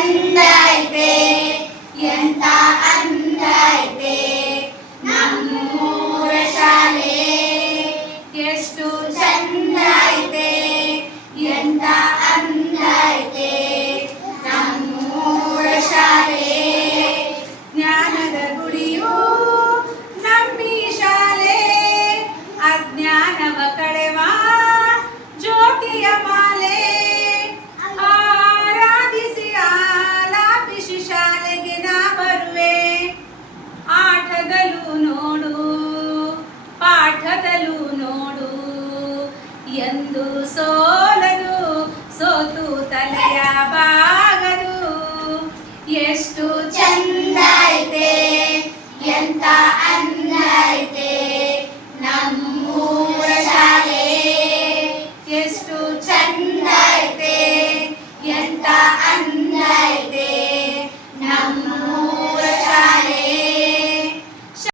ಚಂದ ಐತೆ ಎಂತ ಅಂದ ಐತೆ ನಮ್ಮೂರ ಶಾಲೆ ಎಷ್ಟು ಚಂದ ಐತೆ ಎಂತ ಅಂದ ಐತೆ ನಮ್ಮೂರ ಶಾಲೆ ಜ್ಞಾನದ ಗುಡಿಯು ನಮ್ಮಿ ಶಾಲೆ ಅಜ್ಞಾನವ ಕಳೆವ ಜ್ಯೋತಿಯ ಮಾಲೆ ಆರಾಧಿಸಿ ಆಲಾಪಿಸಿ ಶಾಲೆಗೆ ನಾ ಬರುವೆ ಆಟದಲ್ಲೂ ನೋಡು ಪಾಠದಲ್ಲೂ ನೋಡು ಎಂದು ಸೋಲದು ಸೋತು ತಲೆಯ ಬಾಗದು ಎಷ್ಟು ಚಂದ ಐತೆ ಎಂತ ಅಂದ ಐತೆ ನಮ್ಮೂರ ಶಾಲೆ ಎಷ್ಟು ಚಂದ ಐತೆ ಎಂತ ಅಂದ